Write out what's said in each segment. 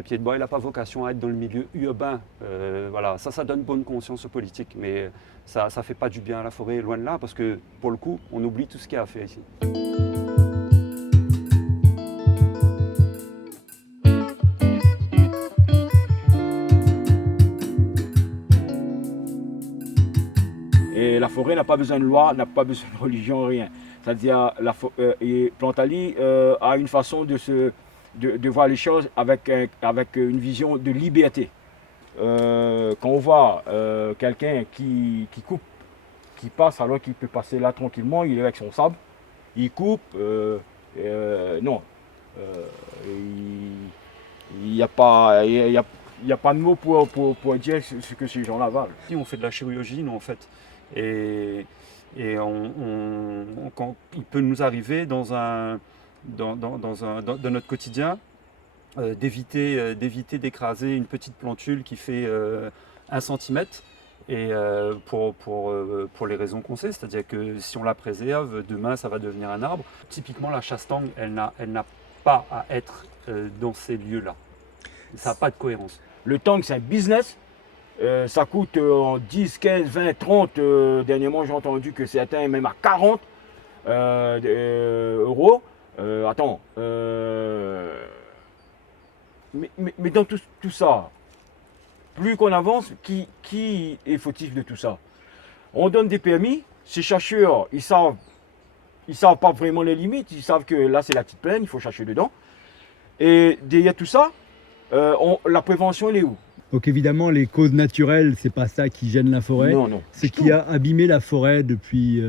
un pied de bois, il n'a pas vocation à être dans le milieu urbain. Voilà, ça donne bonne conscience aux politiques, mais ça ne fait pas du bien à la forêt, loin de là, parce que pour le coup, on oublie tout ce qu'il y a à faire ici. Et la forêt n'a pas besoin de loi, n'a pas besoin de religion, rien. C'est-à-dire, et Plantali a une façon de voir les choses avec une vision de liberté. Quand on voit quelqu'un qui coupe, qui passe alors qu'il peut passer là tranquillement, il est avec son sabre, il coupe, non. Il n'y a pas de mots pour dire ce que ces gens-là valent. On fait de la chirurgie, nous, en fait. Et quand il peut nous arriver dans notre quotidien d'éviter d'écraser une petite plantule qui fait 1 cm et pour les raisons qu'on sait, c'est-à-dire que si on la préserve, demain ça va devenir un arbre. Typiquement la chasse-tangue, elle n'a pas à être dans ces lieux-là. Ça n'a pas de cohérence. Le tank, c'est un business. Ça coûte 10, 15, 20, 30. Dernièrement, j'ai entendu que certains même à 40 euros. Attends. Mais dans tout ça, plus qu'on avance, qui est fautif de tout ça? On donne des permis. Ces chercheurs, ils savent pas vraiment les limites. Ils savent que là, c'est la petite plaine, il faut chercher dedans. Et derrière tout ça, la prévention, elle est où? Donc évidemment, les causes naturelles, c'est pas ça qui gêne la forêt. Non. Ce qui a abîmé la forêt depuis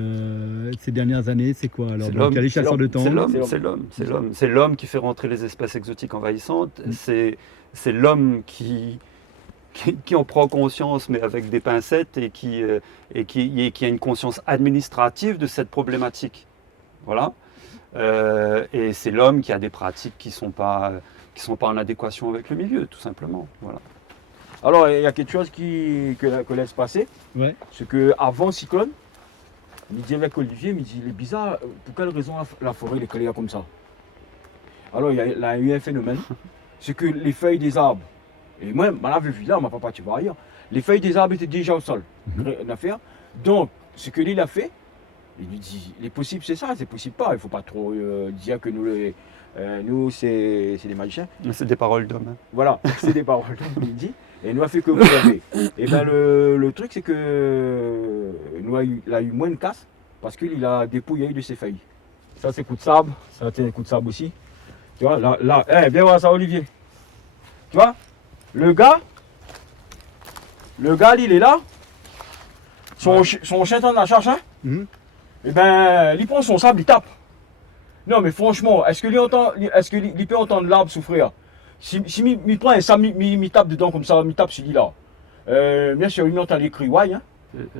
ces dernières années, c'est quoi alors? Donc, il y a les chasseurs de tangs. C'est l'homme qui fait rentrer les espèces exotiques envahissantes. C'est l'homme qui en prend conscience, mais avec des pincettes, et qui a une conscience administrative de cette problématique. Voilà. Et c'est l'homme qui a des pratiques qui sont pas en adéquation avec le milieu, tout simplement. Voilà. Alors, il y a quelque chose que laisse passer. Ouais. C'est qu'avant Cyclone, il me dit avec Olivier, il est bizarre, pour quelle raison la forêt est collée comme ça? Alors, il y a eu un phénomène, c'est que les feuilles des arbres, et moi, on l'avait vu là, on m'a pas parti voir ailleurs, les feuilles des arbres étaient déjà au sol. Rien à faire. Donc, ce que lui, il a fait, il lui dit, il est possible, c'est ça, c'est possible pas, il ne faut pas trop dire que nous, c'est des magiciens. C'est des paroles d'homme. Hein. Voilà, c'est des paroles d'homme, il dit. Et il nous a fait que vous avez. Et bien le truc, c'est que il a eu moins de casse parce qu'il a dépouillé de ses feuilles. Ça, c'est coup de sable. Ça, c'est un coup de sable aussi. Tu vois, là, viens voir ça, Olivier. Tu vois, le gars, il est là. Son chien est dans la charge, hein. Et ben, il prend son sable, il tape. Non, mais franchement, est-ce qu'il peut entendre l'arbre souffrir? Si il prend un sable, il tape dedans comme ça, il tape celui-là. Bien sûr, il entend les cris, ouais. Hein.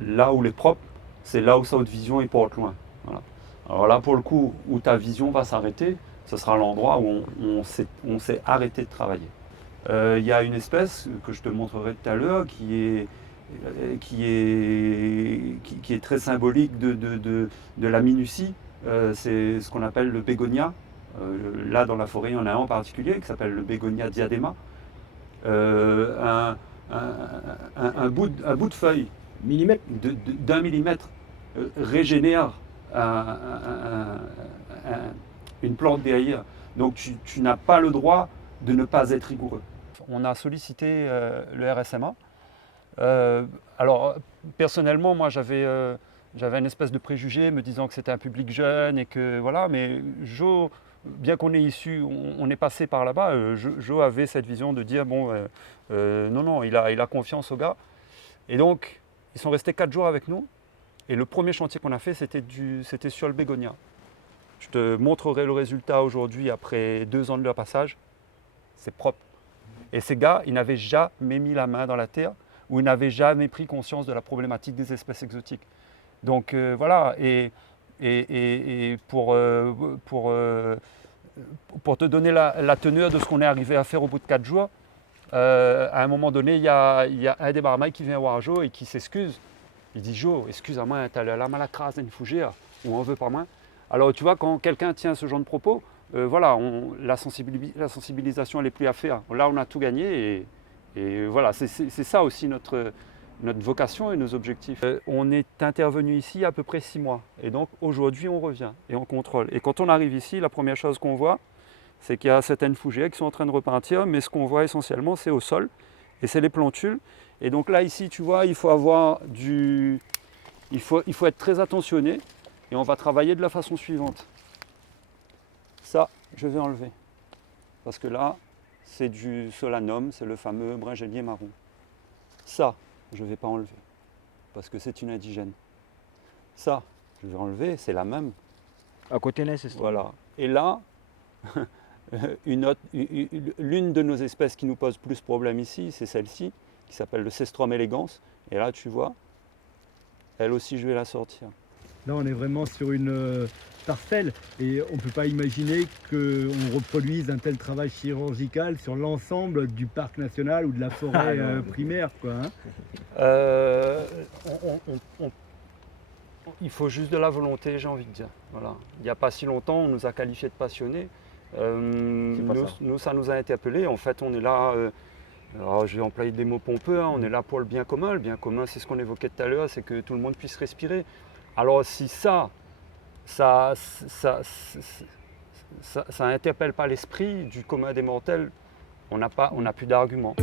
Là où il est propre, c'est là où sa haute vision il porte loin. Voilà. Alors là, pour le coup, où ta vision va s'arrêter, ce sera l'endroit où on s'est arrêté de travailler. Il y a une espèce que je te montrerai tout à l'heure qui est très symbolique de la minutie. C'est ce qu'on appelle le bégonia. Là, dans la forêt, il y en a un en particulier qui s'appelle le bégonia diadema. Un bout de feuille d'1 millimètre régénère une plante derrière. Donc tu n'as pas le droit de ne pas être rigoureux. On a sollicité le RSMA. Alors personnellement, moi j'avais une espèce de préjugé me disant que c'était un public jeune et que voilà, mais Jo, bien qu'on est issu, on est passé par là-bas, Jo avait cette vision de dire bon, non, il a confiance au gars. Et donc, ils sont restés 4 jours avec nous. Et le premier chantier qu'on a fait, c'était sur le bégonia. Je te montrerai le résultat aujourd'hui après 2 ans de leur passage. C'est propre. Et ces gars, ils n'avaient jamais mis la main dans la terre ou ils n'avaient jamais pris conscience de la problématique des espèces exotiques. Donc voilà, et pour te donner la teneur de ce qu'on est arrivé à faire au bout de 4 jours, à un moment donné, il y a un des barmailles qui vient voir Jo et qui s'excuse. Il dit Jo, excuse-moi, t'as la malacrase d'une fougère, ou on veut pas moins. Alors tu vois, quand quelqu'un tient ce genre de propos, voilà, la sensibilisation elle n'est plus à faire. Là, on a tout gagné et voilà, c'est ça aussi notre vocation et nos objectifs. On est intervenu ici à peu près 6 mois et donc aujourd'hui on revient et on contrôle. Et quand on arrive ici, la première chose qu'on voit, c'est qu'il y a certaines fougères qui sont en train de repartir, mais ce qu'on voit essentiellement c'est au sol et c'est les plantules. Et donc là ici, tu vois, il faut être très attentionné et on va travailler de la façon suivante. Ça, je vais enlever parce que là, c'est du solanum, c'est le fameux bringelier marron. Ça, je ne vais pas enlever parce que c'est une indigène. Ça, je vais enlever, c'est la même. À côté là, c'est ça. Voilà. Et là, l'une de nos espèces qui nous pose plus problème ici, c'est celle-ci, qui s'appelle le Cestrum elegans. Et là, tu vois, elle aussi, je vais la sortir. Là, on est vraiment sur une parcelle et on ne peut pas imaginer qu'on reproduise un tel travail chirurgical sur l'ensemble du parc national ou de la forêt primaire, quoi, hein. Il faut juste de la volonté, j'ai envie de dire. Voilà. Il n'y a pas si longtemps, on nous a qualifiés de passionnés. Nous, ça nous a interpellés. En fait, on est là, alors je vais employer des mots pompeux, hein, on est là pour le bien commun. Le bien commun, c'est ce qu'on évoquait tout à l'heure, c'est que tout le monde puisse respirer. Alors si ça n'interpelle pas l'esprit du commun des mortels, on n'a plus d'arguments.